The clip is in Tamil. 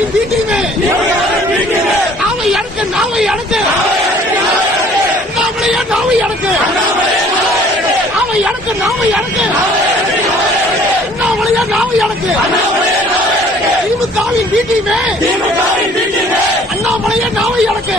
திமுகவின் வீட்டையுமே நாவை அடக்கு நாவை அடக்கு அண்ணாமலையா நாவை அடக்கு நாவை அடக்கு நாவை அடக்கு அண்ணாமலையா நாவை அடக்கு திமுகவின் வீட்டையுமே அண்ணாமலையா நாவை அடக்கு